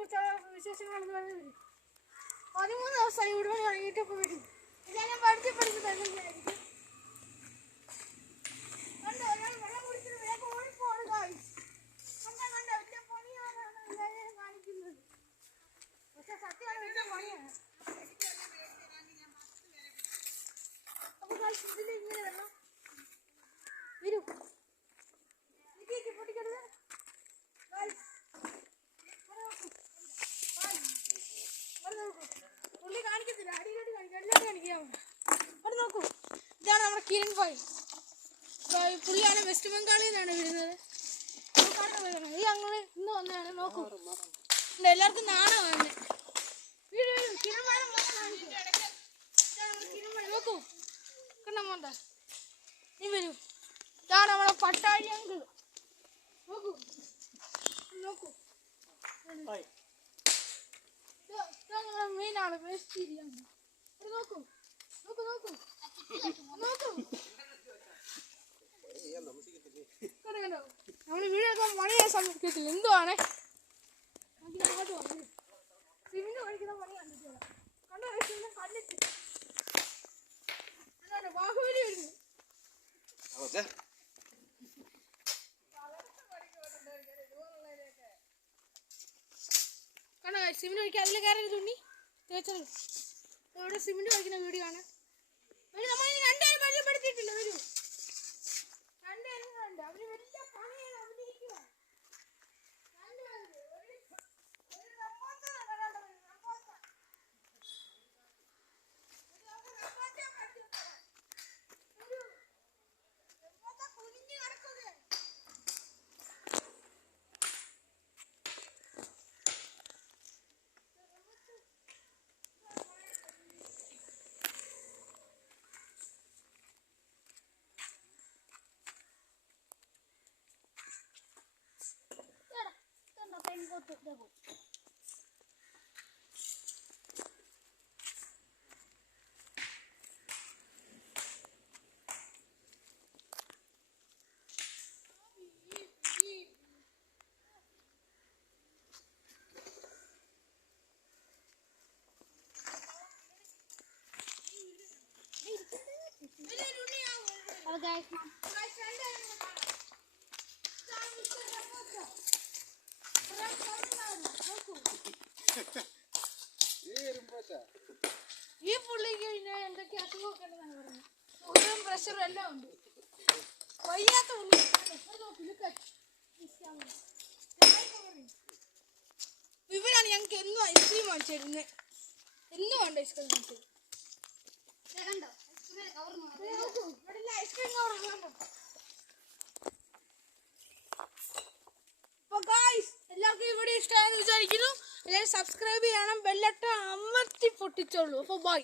കുറിച്ചുള്ള വിശേഷങ്ങളെന്ന് പറയുന്നത് 13 ദിവസമായി ഇവിടെ ഇറങ്ങിയിട്ട് ഇപ്പോൾ വരും. എല്ലാം ഞാൻ പഠിച്ച് തരുന്നതായിരിക്കും. കണ്ടോ ഞാൻ വെള്ളം കുടിച്ചിട്ട് വേഗം ഓടിപ്പോണ് ഗായ്സ്. കണ്ടോ വലിയ പണിയാണ് എല്ലാവരും കാണിക്കുന്നത്. പക്ഷെ സത്യമാണ് വലിയ പണിയാണ്. അപ്പോൾ ഗായ്സ് ഇതിൽ ഇങ്ങനെ വെള്ളം വരും. ഇതിലേക്ക് പൊട്ടിക്കരുത് ഗായ്സ്. പുള്ളി കാണിക്കത്തില്ല, അടിയിലോട്ട് കാണിക്കാം, എല്ലാവരും കാണിക്കാം. അവിടെ നോക്കൂ, ഇതാണ് നമ്മുടെ കിരൺ ഭായ്. പുള്ളിയാണ് വെസ്റ്റ് ബംഗാളിൽ നിന്നാണ് വരുന്നത്. ഈ അങ്ങനെ ഇന്ന് വന്നതാണ്. നോക്കൂ, എല്ലാവർക്കും നാണമാണ്. കിരൺ ഭായ് നോക്കൂ, കണ്ടാ മോണ്ട നീ വരൂ. ഇതാണ് നമ്മുടെ പട്ടാഴി അങ്കിൾ. നോക്കൂ നോക്കൂ, മെയിനാണ് വേസ്റ്റ് നോക്കൂ നോക്കൂ നോക്കൂ നോക്കൂ. കണ്ടോ നമ്മൾ വീഡിയോ എടുക്കാൻ പണിയാൻ സമ്മതിക്കത്തില്ല. എന്തുവാണേ അങ്ങോട്ട് വന്നു സിമിന് കഴിക്കുന്ന പണി കണ്ടിട്ടില്ല. കണ്ടോ കണ്ടിട്ട് ബാഹുബലി വരുന്നു. കണ്ടോ സിമിന് കഴിക്കാൻ അതിൽ കയറി തുണി തേച്ചത്. ഇവിടെ സിമിന്റ് കഴിക്കുന്ന വീഡിയോ ആണ്. നമ്മൾ രണ്ടുപേരും പരിചയപ്പെടുത്തിയിട്ടില്ല. വരൂ, രണ്ടുപേരും കണ്ട് അവര് വലിയ പണിയാണ് അഭിനയിക്കുക. ഈ പുള്ളിക്ക് പിന്നെ എന്തൊക്കെ അസുഖമൊക്കെ ഉണ്ടെന്നാണ് പറയുന്നത്. ഷുഗറും പ്രഷറും എല്ലാം ഉണ്ട്. വയ്യാത്ത പുള്ളി. ഇവരാണ് ഞങ്ങൾക്ക് എന്നും ഐസ്ക്രീം വാങ്ങിച്ചു തരുന്നത്. എന്നും വേണ്ട ഐസ്ക്രീം വാങ്ങിച്ചു. ഐസ്ക്രീം എല്ലാവർക്കും ഇവിടെ ഇഷ്ടമായെന്ന് വിചാരിക്കുന്നു. എല്ലാവരും സബ്സ്ക്രൈബ് ചെയ്യണം, ബെല്ലട്ട അമർത്തി പൊട്ടിച്ചോളൂ. അപ്പോൾ ബൈ.